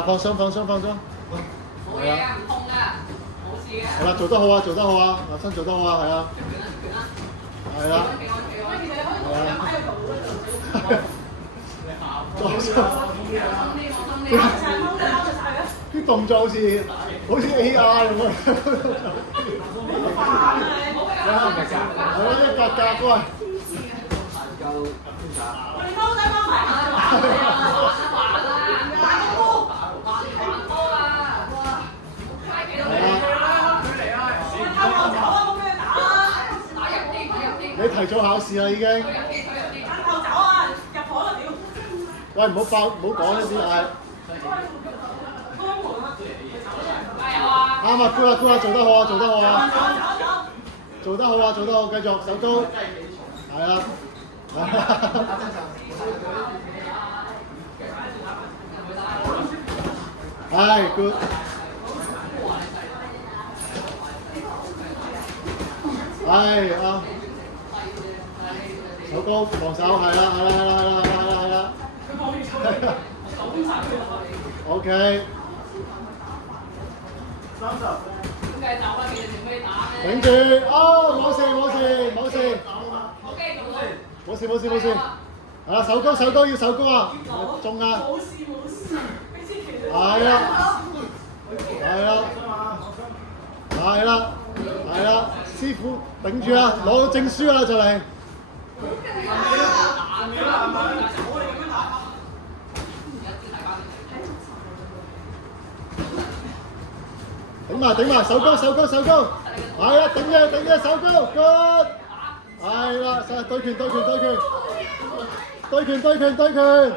啊，放鬆放鬆放鬆。冇嘢啊，唔痛㗎，冇事嘅。係啦，做得好啊，做得好啊，立身做得好啊，係啊。係啦。啲動作好似 AI 咁啊！係咯，一格格嗰個。我哋踎低踎埋你提早考試啦已經。喂，唔好爆，唔好講呢啲嗌。啱啊，good 啊 good 啊，做得好啊，做得好啊。做得好啊，做得好，繼續手高。係啊。係 good。係啊。手高，防守，係啦，係啦，係啦，係啦，係啦，係啦。OK。頂住，哦，冇事冇事冇事。冇事冇事冇事。係啦，手高手高要手高啊，中啊。冇事冇事，係啦，係啦，係啦，係啦，師傅頂住啊，攞到證書啦就嚟。頂埋頂埋，手高手高手高，係啊，頂嘅頂嘅，手高 ，good， 係啦，對拳對拳對拳，對拳對拳對拳。